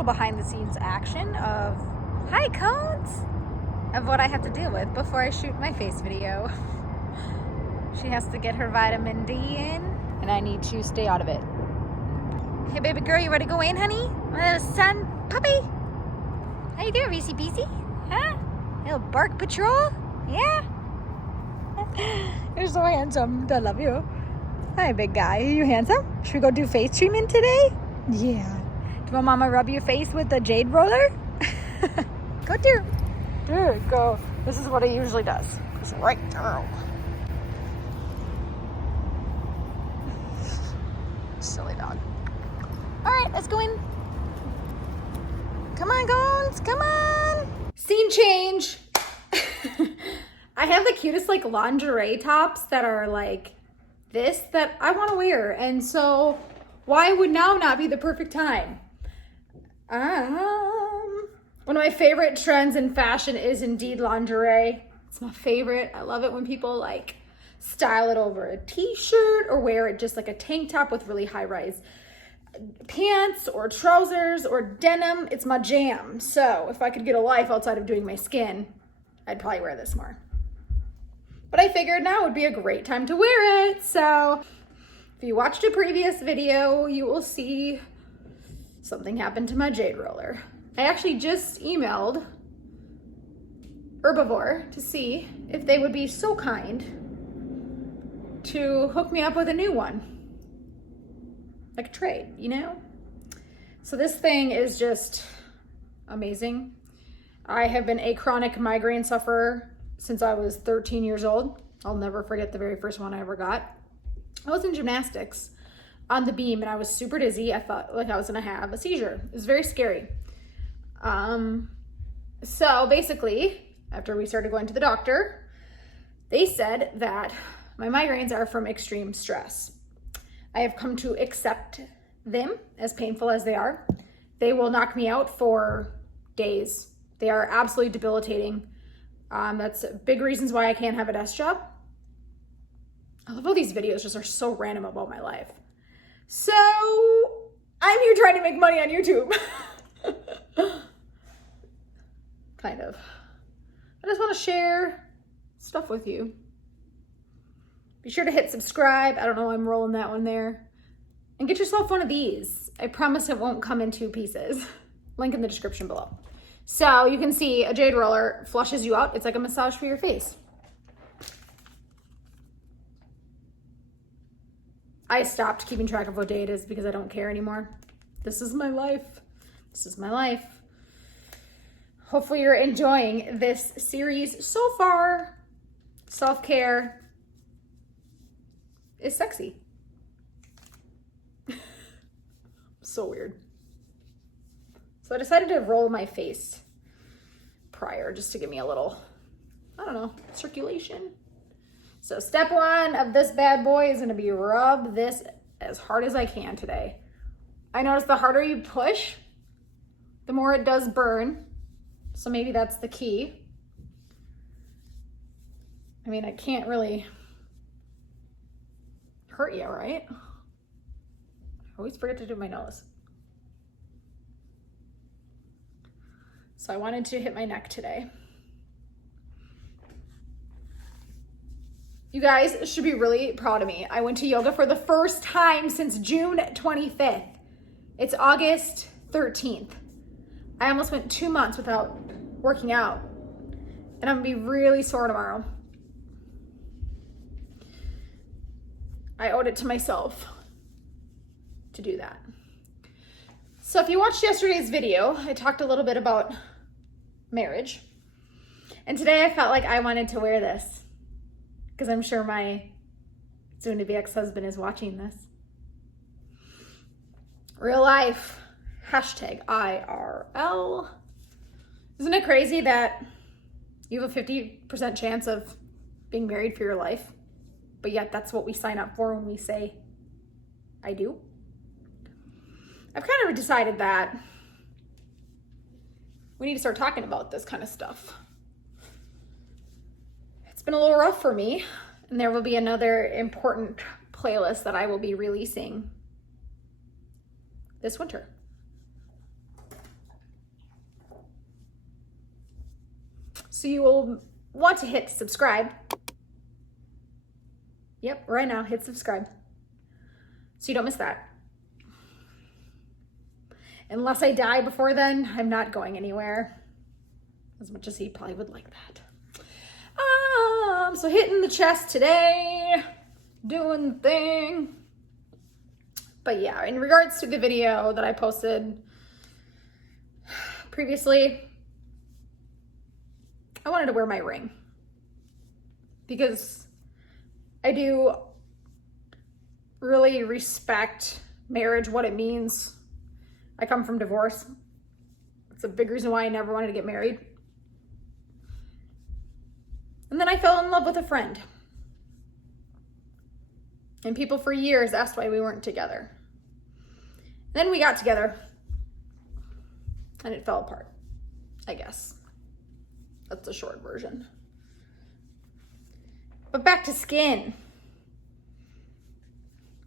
little behind the scenes action of, hi cones, of what I have to deal with before I shoot my face video. She has to get her vitamin D in, and I need to stay out of it. Hey baby girl, you ready to go in, honey? My little son puppy? How you doing, Reese Beasy? Huh? Little bark patrol? Yeah? You're so handsome. I love you. Hi, big guy. Are you handsome? Should we go do face treatment today? Yeah. Do you want mama rub your face with the jade roller? Go do. Dude, go. This is what he usually does. Just right through. Silly dog. All right, let's go in. Come on, Gones. Come on. Scene change. I have the cutest like lingerie tops that are like this that I want to wear, and so why would now not be the perfect time? One of my favorite trends in fashion is indeed lingerie. It's my favorite. I love it when people like style it over a t-shirt or wear it just like a tank top with really high-rise pants or trousers or denim. It's my jam. So if I could get a life outside of doing my skin, I'd probably wear this more. But I figured now would be a great time to wear it. So if you watched a previous video, you will see something happened to my jade roller. I actually just emailed Herbivore to see if they would be so kind to hook me up with a new one. Like a trade, you know? So this thing is just amazing. I have been a chronic migraine sufferer since I was 13 years old. I'll never forget the very first one I ever got. I was in gymnastics on the beam and I was super dizzy. I thought like I was gonna have a seizure. It was very scary. So basically, after we started going to the doctor, they said that my migraines are from extreme stress. I have come to accept them, as painful as they are. They will knock me out for days. They are absolutely debilitating. That's big reasons why I can't have a desk job. I love how these videos just are so random about my life. So I'm here trying to make money on YouTube. Kind of. I just want to share stuff with you. Be sure to hit subscribe. I don't know, I'm rolling that one there. And get yourself one of these. I promise it won't come in 2 pieces. Link in the description below. So you can see a jade roller flushes you out. It's like a massage for your face. I stopped keeping track of what day it is because I don't care anymore. This is my life. This is my life. Hopefully you're enjoying this series so far. Self-care is sexy. So weird. So I decided to roll my face prior just to give me a little, I don't know, circulation. So step 1 of this bad boy is gonna be rub this as hard as I can today. I notice the harder you push, the more it does burn. So maybe that's the key. I mean, I can't really hurt you, right? I always forget to do my nose. So I wanted to hit my neck today. You guys should be really proud of me. I went to yoga for the first time since June 25th. It's August 13th. I almost went 2 months without working out. And I'm gonna be really sore tomorrow. I owed it to myself to do that. So if you watched yesterday's video, I talked a little bit about marriage. And today I felt like I wanted to wear this because I'm sure my soon-to-be ex-husband is watching this. Real life, hashtag IRL. Isn't it crazy that you have a 50% chance of being married for your life, but yet that's what we sign up for when we say, I do? I've kind of decided that we need to start talking about this kind of stuff. It's been a little rough for me, and there will be another important playlist that I will be releasing this winter. So you will want to hit subscribe. Yep, right now, hit subscribe. So you don't miss that. Unless I die before then, I'm not going anywhere. As much as he probably would like that. So hitting the chest today, doing the thing. But yeah, in regards to the video that I posted previously, I wanted to wear my ring because I do really respect marriage, what it means. I come from divorce. It's a big reason why I never wanted to get married. And then I fell in love with a friend. And people for years asked why we weren't together. Then we got together and it fell apart, I guess. That's the short version. But back to skin.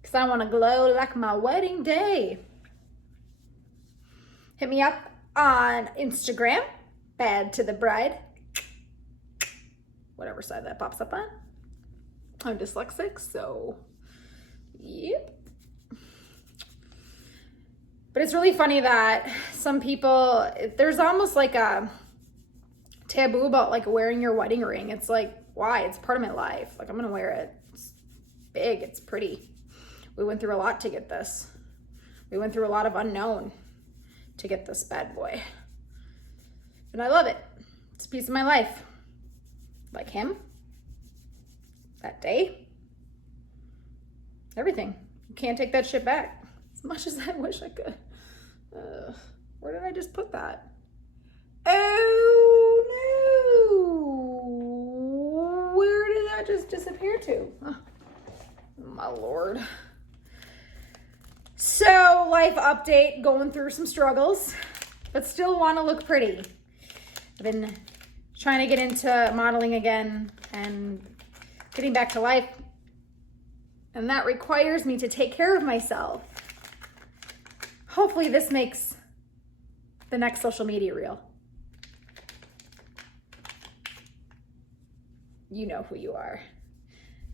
Because I want to glow like my wedding day. Hit me up on Instagram, Bad to the Bride. Whatever side that pops up on. I'm dyslexic, so yep. But it's really funny that some people, there's almost like a taboo about like wearing your wedding ring. It's like, why? It's part of my life. Like, I'm gonna wear it. It's big, it's pretty. We went through a lot to get this. We went through a lot of unknown to get this bad boy. And I love it. It's a piece of my life. Like him, that day, everything. You can't take that shit back. As much as I wish I could. Where did I just put that? Oh no! Where did that just disappear to? Oh, my Lord. So, life update, going through some struggles, but still want to look pretty. I've been trying to get into modeling again and getting back to life. And that requires me to take care of myself. Hopefully this makes the next social media reel. You know who you are.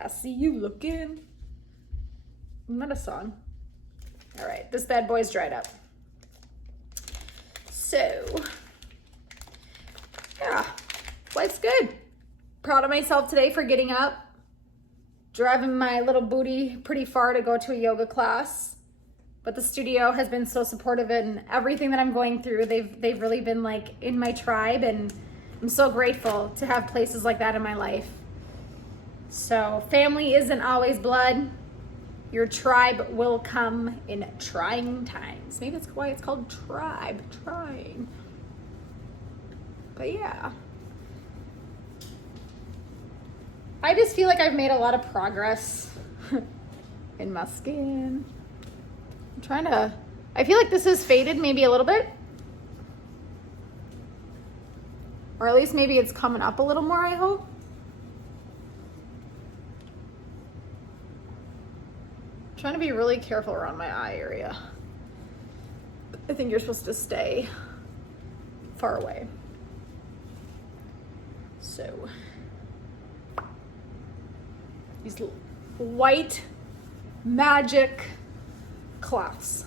I see you looking. Not a song. All right, this bad boy's dried up. So, yeah, life's good. Proud of myself today for getting up, driving my little booty pretty far to go to a yoga class. But the studio has been so supportive in everything that I'm going through. They've really been like in my tribe, and I'm so grateful to have places like that in my life. So family isn't always blood. Your tribe will come in trying times. Maybe that's why it's called tribe, trying. But yeah. I just feel like I've made a lot of progress in my skin. I feel like this is faded maybe a little bit. Or at least maybe it's coming up a little more, I hope. I'm trying to be really careful around my eye area. I think you're supposed to stay far away. So, these white magic cloths.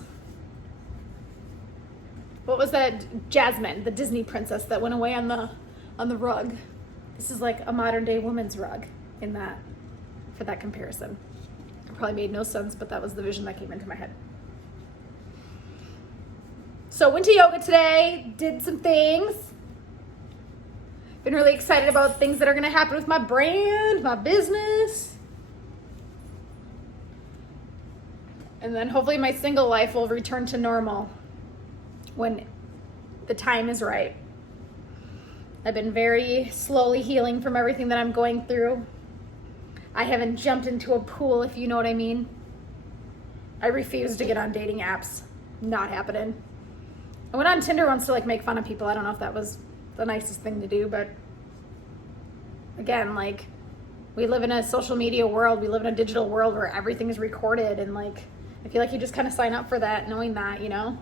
What was that? Jasmine, the Disney princess that went away on the rug. This is like a modern day woman's rug in that, for that comparison. It probably made no sense, but that was the vision that came into my head. So went to yoga today, did some things. Been really excited about things that are gonna happen with my brand, my business. And then hopefully my single life will return to normal when the time is right. I've been very slowly healing from everything that I'm going through. I haven't jumped into a pool, if you know what I mean. I refuse to get on dating apps. Not happening. I went on Tinder once to like make fun of people. I don't know if that was the nicest thing to do, but again, like, we live in a social media world. We live in a digital world where everything is recorded, and like, I feel like you just kind of sign up for that knowing that, you know?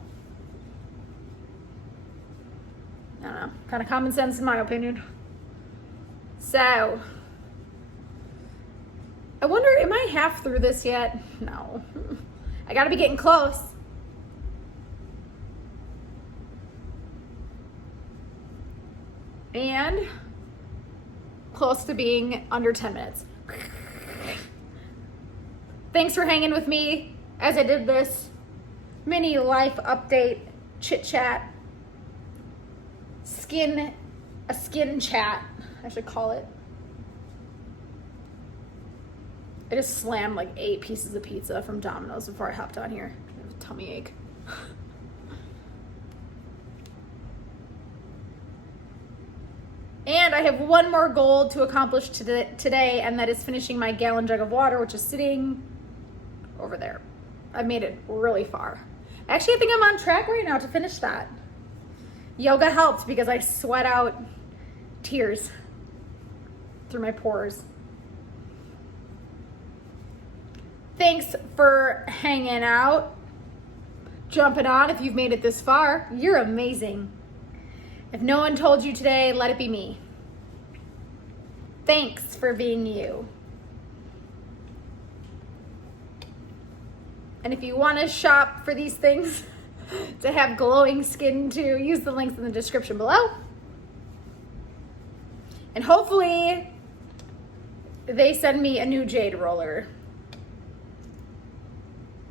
I don't know, kind of common sense in my opinion. So, I wonder, am I half through this yet? No. I gotta be getting close. And close to being under 10 minutes. Thanks for hanging with me as I did this mini life update, chit chat, a skin chat, I should call it. I just slammed like 8 pieces of pizza from Domino's before I hopped on here. I have a tummy ache. And I have one more goal to accomplish today, and that is finishing my gallon jug of water, which is sitting over there. I've made it really far. Actually, I think I'm on track right now to finish that. Yoga helped because I sweat out tears through my pores. Thanks for hanging out, jumping on. If you've made it this far, you're amazing. If no one told you today, let it be me. Thanks for being you. And if you want to shop for these things to have glowing skin too, use the links in the description below. And hopefully they send me a new jade roller.